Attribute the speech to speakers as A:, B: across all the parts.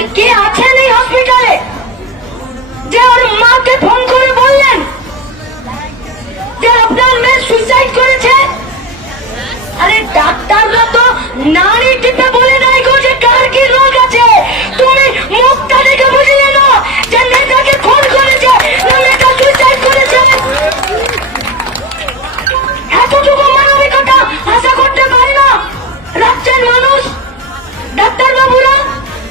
A: আপনি কে আছেন এই হসপিটালে যে ওর মাকে ফোন করে বললেন যে আপনার মেয়ে সুইসাইড করেছে? আরে ডাক্তাররা তো নারী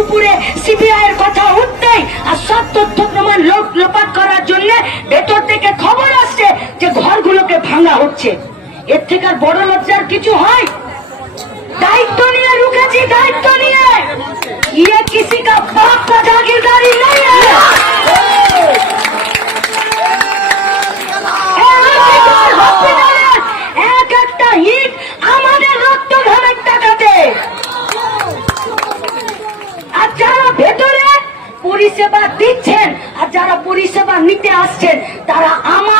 A: দুপুরে সিবিআই এর কথা উঠতেই আর সব তথ্য প্রমাণ লোক লোপাট করার জন্য ভেতর থেকে খবর আসছে যে ঘরগুলোকে ভাঙা হচ্ছে। এর থেকে আর বড় লজ্জার কিছু হয়? দায়িত্ব নিয়ে রুখেছি দায়িত্ব নিয়ে। ইয়ে কিসি কা বাপ কা জাগিরদারি পরিষেবা দিচ্ছেন। আর যারা পরিষেবা নিতে আসছেন তারা আমার